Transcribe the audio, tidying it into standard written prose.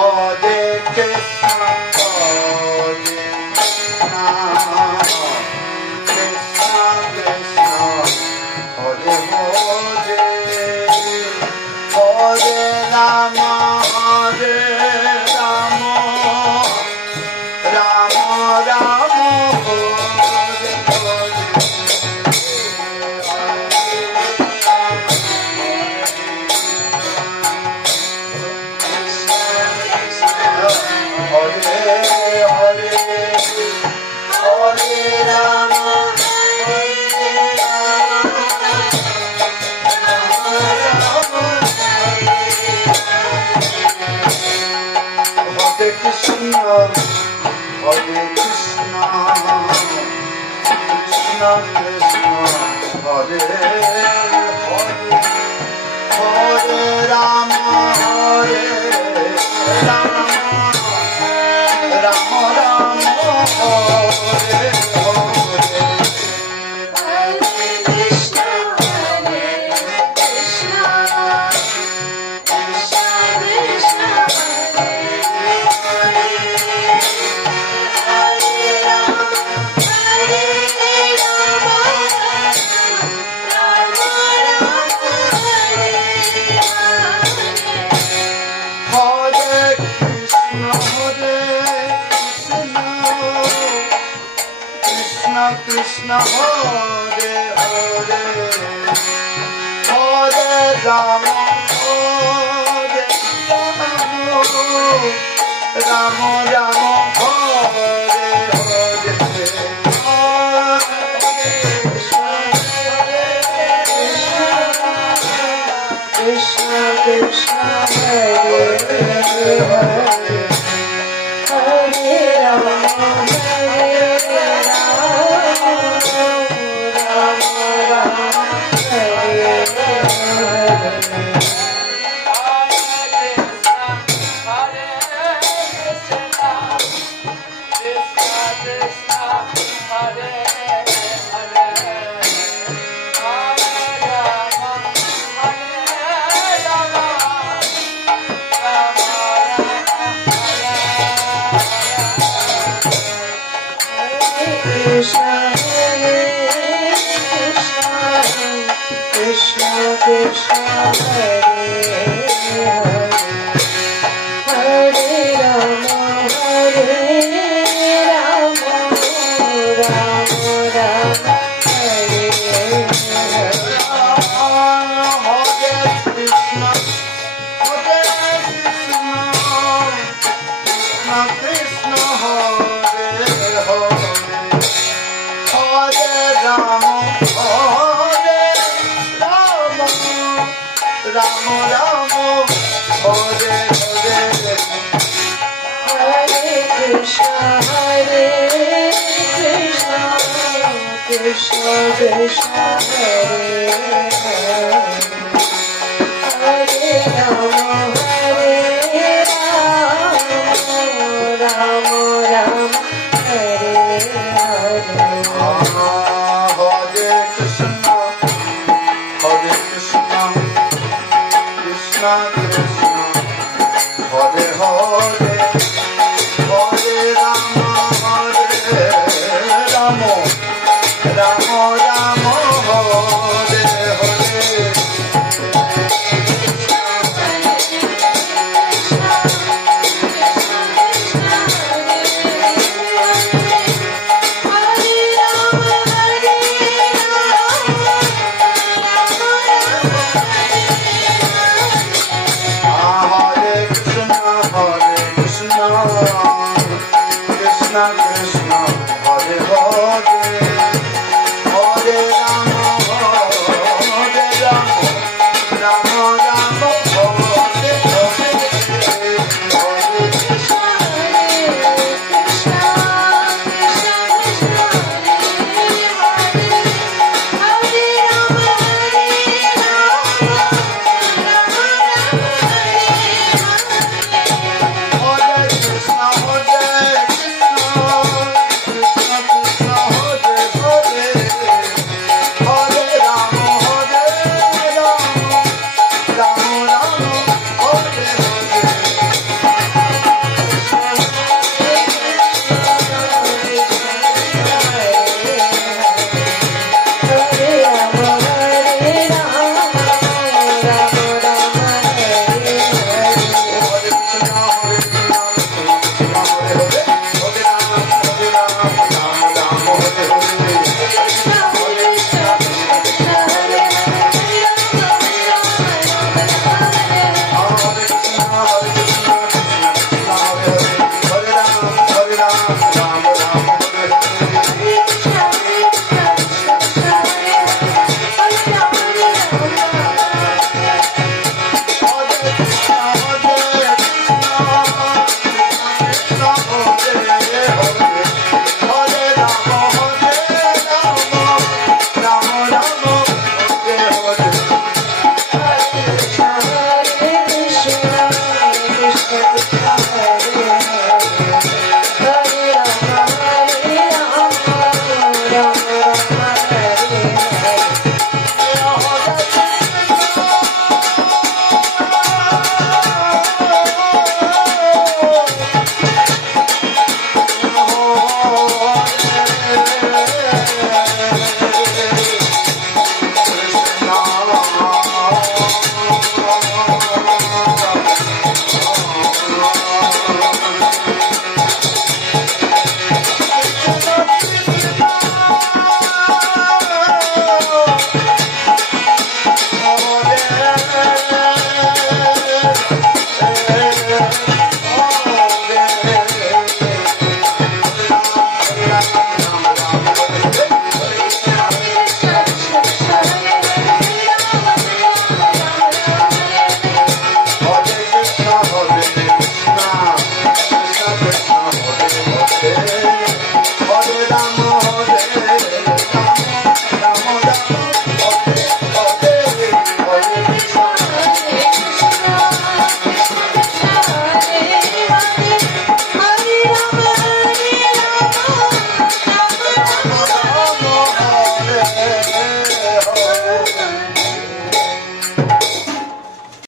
Hare Krishna, Krishna Krishna, Hare Hare, Hare Rama, Rama Rama, Hare Hare. Krishna, Hare Krishna, Krishna Krishna, Hare Hare, Hare Rama, Rama Rama, Hare Hare. Krishna Hare Hare, Hare Rama, Rama Rama, Hare Hare, Krishna Krishna, Hare Hare, Hare Rama, Krishna Krishna Krishna Hare Hare, Hare Rama, Hare Rama, Rama Rama, Hare Hare. Hare Krishna, Hare Krishna, Krishna Hare Hare, Hare Rama, Rama Rama, Hare Hare, Hare Krishna, Hare Krishna, Krishna Krishna, Hare Hare, Hare Rama, Hare Rama, Rama Rama, Hare Hare. Hare Krishna, Hare Krishna, Krishna Krishna, Hare Hare, Hare Rama, Hare Rama, Rama Rama, Hare Hare. Hare Krishna, Hare Hare